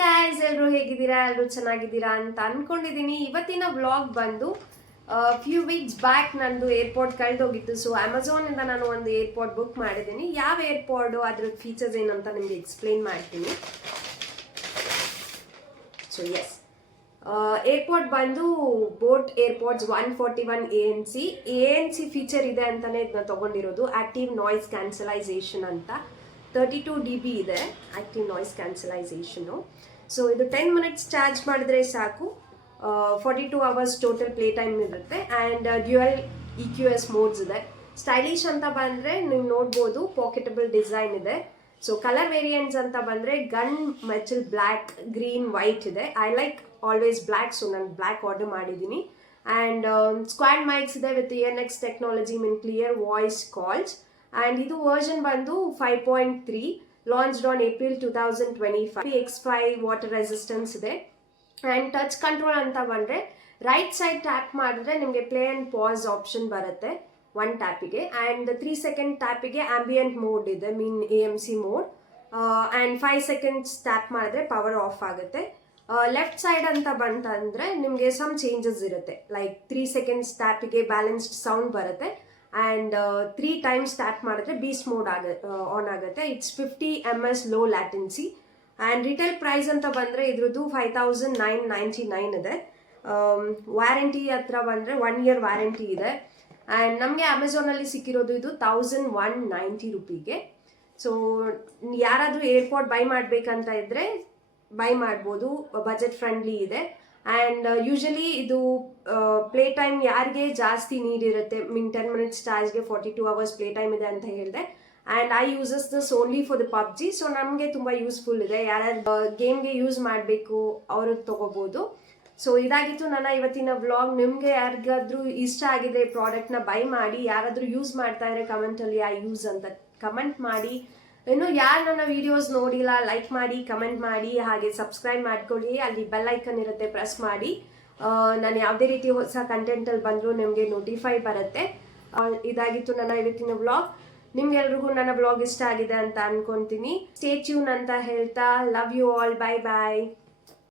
Guys, ಎಲ್ಲರೂ ಹೇಗಿದ್ದೀರಾ? ಎಲ್ಲರೂ ಚೆನ್ನಾಗಿದ್ದೀರಾ ಅಂತ ಅನ್ಕೊಂಡಿದ್ದೀನಿ. ಇವತ್ತಿನ ವ್ಲಾಗ್ ಬಂದು ಫ್ಯೂ ವೀಕ್ಸ್ ಬ್ಯಾಕ್ ನಂದು ಏರ್ಪೋರ್ಟ್ ಕಳೆದೋಗಿತ್ತು. ಸೊ ಅಮೆಝಾನಿಂದ ನಾನು ಒಂದು ಏರ್ಪೋರ್ಟ್ ಬುಕ್ ಮಾಡಿದ್ದೀನಿ. ಯಾವ ಏರ್ಪೋರ್ಟು, ಅದ್ರ ಫೀಚರ್ಸ್ ಏನು ಅಂತ ನಿಮಗೆ ಎಕ್ಸ್ಪ್ಲೇನ್ ಮಾಡ್ತೀನಿ. ಸೊ ಎಸ್, ಏರ್ಪೋರ್ಟ್ ಬಂದು ಬೋಟ್ ಏರ್ಪೋರ್ಟ್ಸ್ 141 ANC ಫೀಚರ್ ಇದೆ ಅಂತಲೇ ಇದನ್ನ ತೊಗೊಂಡಿರೋದು. ಆಕ್ಟಿವ್ ನಾಯ್ಸ್ ಕ್ಯಾನ್ಸಲೈಸೇಷನ್ ಅಂತ 32 dB ಇದೆ ಆಕ್ಟಿವ್ ನಾಯ್ಸ್ ಕ್ಯಾನ್ಸಲೈಸೇಷನು. ಸೊ ಇದು 10 minutes ಚಾರ್ಜ್ ಮಾಡಿದ್ರೆ ಸಾಕು. 42 hours ಟೋಟಲ್ ಪ್ಲೇ ಟೈಮ್ ಇರುತ್ತೆ. ಆ್ಯಂಡ್ ಡ್ಯುಯಲ್ EQS ಮೋಡ್ಸ್ ಇದೆ. ಸ್ಟೈಲಿಶ್ ಅಂತ ಬಂದರೆ ನೀವು ನೋಡ್ಬೋದು, ಪಾಕೆಟಬಲ್ ಡಿಸೈನ್ ಇದೆ. ಸೊ ಕಲರ್ ವೇರಿಯಂಟ್ಸ್ ಅಂತ ಬಂದರೆ gun metal black, green, white ಇದೆ. I like always black, so ನಾನು ಬ್ಲ್ಯಾಕ್ ಆರ್ಡರ್ ಮಾಡಿದ್ದೀನಿ. ಆ್ಯಂಡ್ ಸ್ಕ್ವಾಡ್ ಮೈಕ್ಸ್ ಇದೆ with ENX technology, mean clear voice calls. And ಇದು ವರ್ಷನ್ ಬಂದು 5.3, launched on April 2025. X5 water resistance ಇದೆ. And touch control ಅಂತ ಬಂದರೆ right side tap ಮಾಡಿದ್ರೆ ನಿಮಗೆ ಪ್ಲೇ ಆ್ಯಂಡ್ ಪಾಸ್ ಆಪ್ಷನ್ ಬರುತ್ತೆ 1 ಟ್ಯಾಪಿಗೆ. ಆ್ಯಂಡ್ 3 second ಟ್ಯಾಪಿಗೆ ಆಂಬಿಯಂಟ್ ಮೋಡ್ ಇದೆ, mean AMC mode. And 5 seconds tap ಮಾಡಿದ್ರೆ ಪವರ್ ಆಫ್ ಆಗುತ್ತೆ. ಲೆಫ್ಟ್ ಸೈಡ್ ಅಂತ ಬಂತಂದರೆ ನಿಮಗೆ ಸಮ್ ಚೇಂಜಸ್ ಇರುತ್ತೆ. ಲೈಕ್ 3 seconds ಟ್ಯಾಪಿಗೆ ಬ್ಯಾಲೆನ್ಸ್ಡ್ ಸೌಂಡ್ ಬರುತ್ತೆ. ಆ್ಯಂಡ್ 3 times ಟ್ಯಾಪ್ ಮಾಡಿದ್ರೆ ಬೀಸ್ಟ್ ಮೋಡ್ ಆನ್ ಆಗುತ್ತೆ. It's 50 ms low latency. And retail price ಅಂತ ಬಂದರೆ ಇದ್ರದ್ದು 5,999 ಇದೆ. ವ್ಯಾರಂಟಿ ಹತ್ರ ಬಂದರೆ 1 year ವ್ಯಾರಂಟಿ ಇದೆ. ಆ್ಯಂಡ್ ನಮಗೆ ಅಮೆಝಾನಲ್ಲಿ ಸಿಕ್ಕಿರೋದು ಇದು 1,190 ರೂಪಿಗೆ. ಸೊ ಯಾರಾದರೂ ಏರ್ಪೋರ್ಟ್ ಬೈ ಮಾಡಬೇಕಂತ ಇದ್ದರೆ ಬೈ ಮಾಡ್ಬೋದು, ಬಜೆಟ್ ಫ್ರೆಂಡ್ಲಿ ಇದೆ. ಆ್ಯಂಡ್ ಯೂಶಲಿ ಇದು ಪ್ಲೇ ಟೈಮ್ ಯಾರಿಗೆ ಜಾಸ್ತಿ ನೀಡ್ ಇರುತ್ತೆ, ಮೀನ್ 10 minutes ಚಾರ್ಜ್ಗೆ 42 hours ಪ್ಲೇ ಟೈಮ್ ಇದೆ ಅಂತ ಹೇಳಿದೆ. And I uses this only for the PUBG. So ನಮಗೆ ತುಂಬ ಯೂಸ್ಫುಲ್ ಇದೆ. ಯಾರ್ಯಾರು ಗೇಮ್ಗೆ ಯೂಸ್ ಮಾಡಬೇಕು ಅವರು ತೊಗೋಬೋದು. ಸೊ ಇದಾಗಿತ್ತು ನನ್ನ ಇವತ್ತಿನ ವ್ಲಾಗ್. ನಿಮಗೆ ಯಾರಿಗಾದ್ರೂ ಇಷ್ಟ ಆಗಿದೆ ಪ್ರಾಡಕ್ಟ್ನ ಬೈ ಮಾಡಿ. ಯಾರಾದರೂ ಯೂಸ್ ಮಾಡ್ತಾ ಇದ್ರೆ ಕಮೆಂಟಲ್ಲಿ ಐ ಯೂಸ್ ಅಂತ ಕಮೆಂಟ್ ಮಾಡಿ. ಇನ್ನು ಯಾರು ನನ್ನ ವಿಡಿಯೋಸ್ ನೋಡಿಲ್ಲ, ಲೈಕ್ ಮಾಡಿ, ಕಮೆಂಟ್ ಮಾಡಿ, ಹಾಗೆ ಸಬ್ಸ್ಕ್ರೈಬ್ ಮಾಡ್ಕೊಳ್ಳಿ. ಅಲ್ಲಿ ಬೆಲ್ ಐಕನ್ ಇರುತ್ತೆ, ಪ್ರೆಸ್ ಮಾಡಿ. ನಾನು ಯಾವುದೇ ರೀತಿ ಹೊಸ ಕಂಟೆಂಟಲ್ಲಿ ಬಂದರೂ ನಿಮಗೆ ನೋಟಿಫೈ ಬರುತ್ತೆ. ಇದಾಗಿತ್ತು ನನ್ನ ಇವತ್ತಿನ ವ್ಲಾಗ್. ನಿಮ್ಗೆಲ್ರಿಗೂ ನನ್ನ ವ್ಲಾಗ್ ಇಷ್ಟ ಆಗಿದೆ ಅಂತ ಅನ್ಕೊಂತೀನಿ. ಸ್ಟೇ ಟ್ಯೂನ್ ಅಂತ ಹೇಳ್ತಾ, love you all, bye bye.